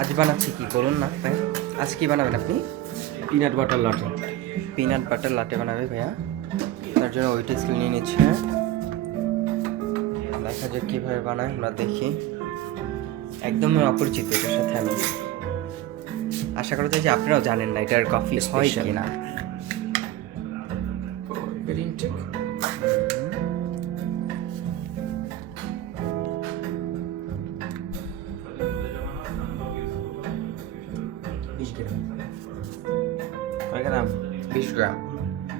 আজ বানাচ্ছি কি বলুন না ভাই, আজ কি বানাবেন আপনি? Peanut butter latte. Peanut butter latte বানাবে ভাইয়া, তার জন্য ওইটা স্কিল নিয়ে নিচ্ছে। দেখা যাক কীভাবে বানায়, আমরা দেখি। একদমই অপরিচিত এটার সাথে আমি, আশা করা যায় যে আপনারাও জানেন না এটার কফি হয় কি না। কয় গ্রাম? 20 গ্রাম।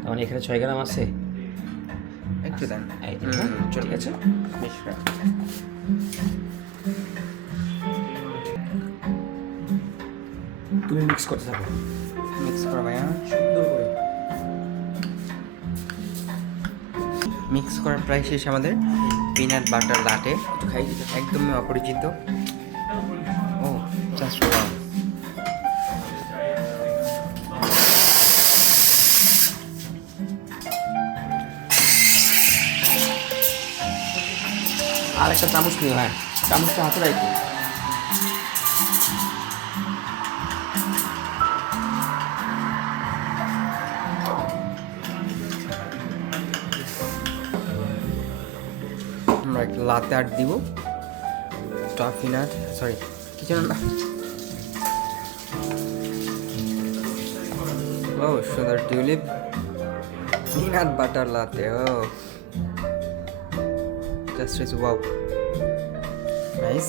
তার মানে এখানে 6 গ্রাম আছে। একটু দেন। এই যে, হ্যাঁ, ঠিক আছে। 20 গ্রাম। তুমি মিক্স করতে থাকো মিক্স করা ভাইয়া। সুন্দর করে। মিক্স করার প্রায় শেষ আমাদের পিনাট বাটার লাটে। একটু খাই দিতে। একদমই অপরিচিত। ও জাস্ট ওয়াও। আর একটা চামচ নিও, হ্যাঁ, চামচটা হাতে রাখো। আমরা একটা লাতে আর্ট দিব, টফি নাট, সরি কি যেন না। ও সুন্দর টিউলিপ পিনাট বাটার লাতে। ও জাস্ট ওয়াও, নাইস।